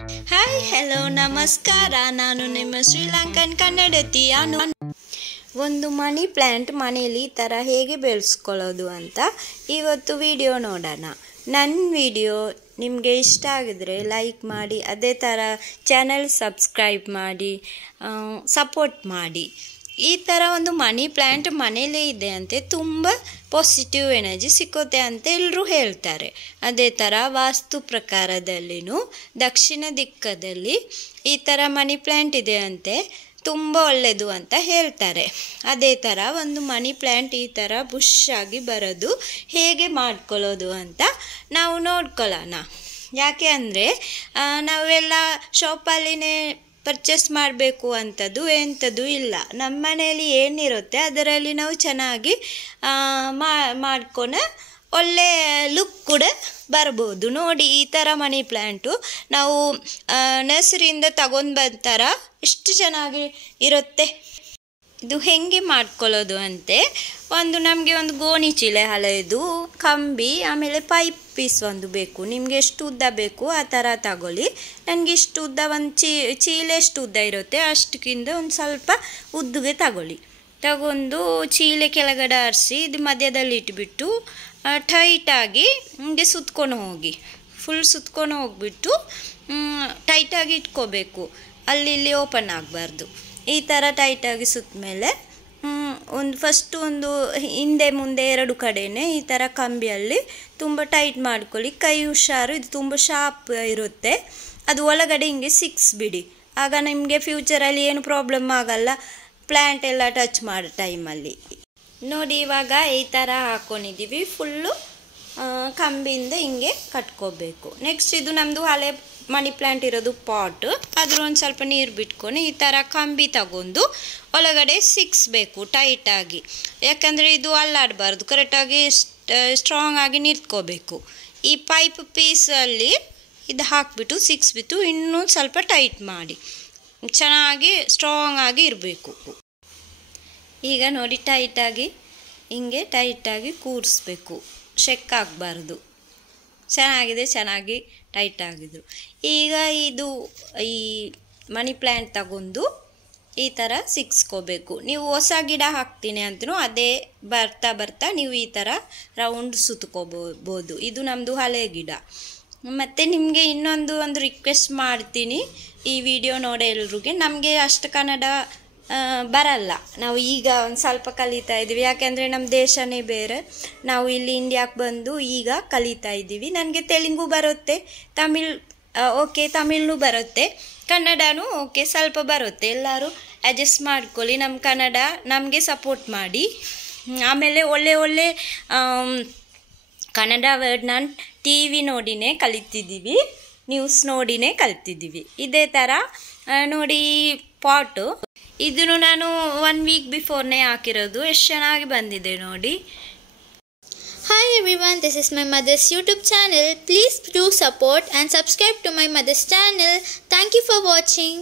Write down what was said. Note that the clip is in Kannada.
ಹಾಯ್ ಹೆಲೋ ನಮಸ್ಕಾರ. ನಾನು ನಿಮ್ಮ ಶ್ರೀಲಂಕನ್ ಕನ್ನಡತಿ ಅನು. ಒಂದು ಮನಿ ಪ್ಲ್ಯಾಂಟ್ ಮನೆಯಲ್ಲಿ ಈ ಥರ ಹೇಗೆ ಬೆಳೆಸ್ಕೊಳ್ಳೋದು ಅಂತ ಇವತ್ತು ವಿಡಿಯೋ ನೋಡೋಣ. ನನ್ನ ವಿಡಿಯೋ ನಿಮಗೆ ಇಷ್ಟ ಆಗಿದ್ರೆ ಲೈಕ್ ಮಾಡಿ, ಅದೇ ಥರ ಚಾನಲ್ ಸಬ್ಸ್ಕ್ರೈಬ್ ಮಾಡಿ, ಸಪೋರ್ಟ್ ಮಾಡಿ. ಈ ಥರ ಒಂದು ಮನಿ ಪ್ಲ್ಯಾಂಟ್ ಮನೆಯಲ್ಲೇ ಇದೆ ಅಂತೆ ತುಂಬ ಪಾಸಿಟಿವ್ ಎನರ್ಜಿ ಸಿಕ್ಕುತ್ತೆ ಅಂತ ಎಲ್ಲರೂ ಹೇಳ್ತಾರೆ. ಅದೇ ಥರ ವಾಸ್ತು ಪ್ರಕಾರದಲ್ಲಿನೂ ದಕ್ಷಿಣ ದಿಕ್ಕದಲ್ಲಿ ಈ ಥರ ಮನಿ ಪ್ಲ್ಯಾಂಟ್ ಇದೆ ಅಂತೆ, ತುಂಬ ಒಳ್ಳೆಯದು ಅಂತ ಹೇಳ್ತಾರೆ. ಅದೇ ಥರ ಒಂದು ಮನಿ ಪ್ಲ್ಯಾಂಟ್ ಈ ಥರ ಬುಷ್ ಆಗಿ ಬರೋದು ಹೇಗೆ ಮಾಡ್ಕೊಳ್ಳೋದು ಅಂತ ನಾವು ನೋಡ್ಕೊಳ್ಳೋಣ. ಯಾಕೆ ಅಂದರೆ ನಾವೆಲ್ಲ ಶಾಪಲ್ಲಿನೇ ಪರ್ಚೇಸ್ ಮಾಡಬೇಕು ಅಂಥದ್ದು ಎಂಥದ್ದು ಇಲ್ಲ. ನಮ್ಮ ಮನೆಯಲ್ಲಿ ಏನಿರುತ್ತೆ ಅದರಲ್ಲಿ ನಾವು ಚೆನ್ನಾಗಿ ಮಾಡ್ಕೊಂಡು ಒಳ್ಳೆ ಲುಕ್ ಕೂಡ ಬರ್ಬೋದು. ನೋಡಿ, ಈ ಥರ ಮನಿ ಪ್ಲ್ಯಾಂಟು ನಾವು ನರ್ಸರಿಯಿಂದ ತಗೊಂಡು ಬಂತಾರ ಎಷ್ಟು ಚೆನ್ನಾಗಿ ಇರುತ್ತೆ. ಇದು ಹೆಂಗೆ ಮಾಡ್ಕೊಳ್ಳೋದು ಅಂತೆ, ನಮಗೆ ಒಂದು ಗೋಣಿ ಚೀಲೆ ಹಳೆಯದು, ಕಂಬಿ, ಆಮೇಲೆ ಪೈಪ್ ಪೀಸ್ ಒಂದು ಬೇಕು. ನಿಮಗೆ ಎಷ್ಟು ಉದ್ದ ಬೇಕು ಆ ಥರ ತಗೊಳ್ಳಿ. ನನಗೆ ಇಷ್ಟು ಉದ್ದ ಒಂದು ಚೀಲೆ ಎಷ್ಟು ಉದ್ದ ಇರುತ್ತೆ ಅಷ್ಟಕ್ಕಿಂತ ಒಂದು ಸ್ವಲ್ಪ ಉದ್ದುಗೆ ತಗೊಂಡು ಚೀಲೆ ಕೆಳಗಡೆ ಆರಿಸಿ ಇದು ಮಧ್ಯದಲ್ಲಿ ಇಟ್ಬಿಟ್ಟು ಟೈಟಾಗಿ ಹಿಂಗೆ ಸುತ್ಕೊಂಡು ಹೋಗಿ, ಫುಲ್ ಸುತ್ಕೊಂಡು ಹೋಗ್ಬಿಟ್ಟು ಟೈಟಾಗಿ ಇಟ್ಕೋಬೇಕು. ಅಲ್ಲಿ ಓಪನ್ ಆಗಬಾರ್ದು. ಈ ಥರ ಟೈಟಾಗಿ ಸುತ್ತ ಮೇಲೆ ಫಸ್ಟು ಹಿಂದೆ ಮುಂದೆ ಎರಡು ಕಡೆಯೇ ಈ ಥರ ಕಂಬಿಯಲ್ಲಿ ತುಂಬ ಟೈಟ್ ಮಾಡ್ಕೊಳ್ಳಿ. ಕೈ ಹುಷಾರು, ಇದು ತುಂಬ ಶಾರ್ಪ್ ಇರುತ್ತೆ. ಅದು ಒಳಗಡೆ ಹಿಂಗೆ ಸಿಕ್ಸ್ಬಿಡಿ. ಆಗ ನಿಮಗೆ ಫ್ಯೂಚರಲ್ಲಿ ಏನು ಪ್ರಾಬ್ಲಮ್ ಆಗಲ್ಲ, ಪ್ಲ್ಯಾಂಟ್ ಎಲ್ಲ ಟಚ್ ಮಾಡೋ ಟೈಮಲ್ಲಿ. ನೋಡಿ, ಇವಾಗ ಈ ಥರ ಹಾಕ್ಕೊಂಡಿದ್ದೀವಿ. ಫುಲ್ಲು ಕಂಬಿಯಿಂದ ಹಿಂಗೆ ಕಟ್ಕೋಬೇಕು. ನೆಕ್ಸ್ಟ್ ಇದು ನಮ್ಮದು ಹಳೆ ಮನಿ ಪ್ಲ್ಯಾಂಟ್ ಇರೋದು ಪಾಟ್, ಅದ್ರ ಒಂದು ಸ್ವಲ್ಪ ನೀರು ಬಿಟ್ಕೊಂಡು ಈ ಥರ ಕಂಬಿ ತಗೊಂಡು ಒಳಗಡೆ ಸಿಕ್ಸ್ಬೇಕು ಟೈಟಾಗಿ. ಯಾಕಂದರೆ ಇದು ಅಲ್ಲಾಡಬಾರ್ದು, ಕರೆಕ್ಟಾಗಿ ಸ್ಟ್ರಾಂಗ್ ಆಗಿ ನಿಂತ್ಕೋಬೇಕು. ಈ ಪೈಪ್ ಪೀಸಲ್ಲಿ ಇದು ಹಾಕಿಬಿಟ್ಟು ಸಿಕ್ಸ್ಬಿಟ್ಟು ಇನ್ನೂ ಸ್ವಲ್ಪ ಟೈಟ್ ಮಾಡಿ ಚೆನ್ನಾಗಿ ಸ್ಟ್ರಾಂಗ್ ಆಗಿ ಇರಬೇಕು. ಈಗ ನೋಡಿ, ಹಿಂಗೆ ಟೈಟಾಗಿ ಕೂರಿಸ್ಬೇಕು, ಶೆಕ್ ಆಗಬಾರ್ದು. ಚೆನ್ನಾಗಿ ಟೈಟ್ ಆಗಿದ್ರು. ಈಗ ಈ ಮನಿ ಪ್ಲ್ಯಾಂಟ್ ತಗೊಂಡು ಈ ಥರ ಸಿಕ್ಸ್ಕೋಬೇಕು. ನೀವು ಹೊಸ ಗಿಡ ಹಾಕ್ತೀನಿ ಅಂತಲೂ ಅದೇ ಬರ್ತಾ ನೀವು ಈ ಥರ ರೌಂಡ್ ಸುತ್ಕೋಬೋದು. ಇದು ನಮ್ಮದು ಹಳೆ ಗಿಡ. ಮತ್ತು ನಿಮಗೆ ಒಂದು ರಿಕ್ವೆಸ್ಟ್ ಮಾಡ್ತೀನಿ, ಈ ವಿಡಿಯೋ ನೋಡೋ ಎಲ್ರಿಗೆ. ನಮಗೆ ಅಷ್ಟು ಕನ್ನಡ ಬರಲ್ಲ, ನಾವು ಈಗ ಒಂದು ಸ್ವಲ್ಪ ಕಲಿತಾ ಇದ್ದೀವಿ. ಯಾಕೆಂದರೆ ನಮ್ಮ ದೇಶನೇ ಬೇರೆ, ನಾವು ಇಲ್ಲಿ ಇಂಡಿಯಾಕ್ಕೆ ಬಂದು ಈಗ ಕಲಿತಾ ಇದ್ದೀವಿ. ನನಗೆ ತೆಲುಗು ಬರುತ್ತೆ, ತಮಿಳು ಬರುತ್ತೆ, ಕನ್ನಡನೂ ಸ್ವಲ್ಪ ಬರುತ್ತೆ. ಎಲ್ಲರೂ ಅಡ್ಜಸ್ಟ್ ಮಾಡ್ಕೊಳ್ಳಿ. ನಮ್ಮ ಕನ್ನಡ ನಮಗೆ ಸಪೋರ್ಟ್ ಮಾಡಿ. ಆಮೇಲೆ ಒಳ್ಳೆ ಕನ್ನಡ ವರ್ಡ್ ನಾನು TV ನೋಡಿನೇ ಕಲಿತಿದ್ದೀವಿ, ನ್ಯೂಸ್ ನೋಡಿನೇ ಕಲಿತಿದ್ದೀವಿ. ಇದೇ ಥರ ನೋಡಿ, ಪಾಟು ಇದನ್ನು ನಾನು 1 ವೀಕ್ ಬಿಫೋರ್ನೇ ಹಾಕಿರೋದು. ಎಷ್ಟು ಚೆನ್ನಾಗಿ ಬಂದಿದೆ ನೋಡಿ. Hi everyone, this is my mother's YouTube channel. Please do support and subscribe to my mother's channel. Thank you for watching.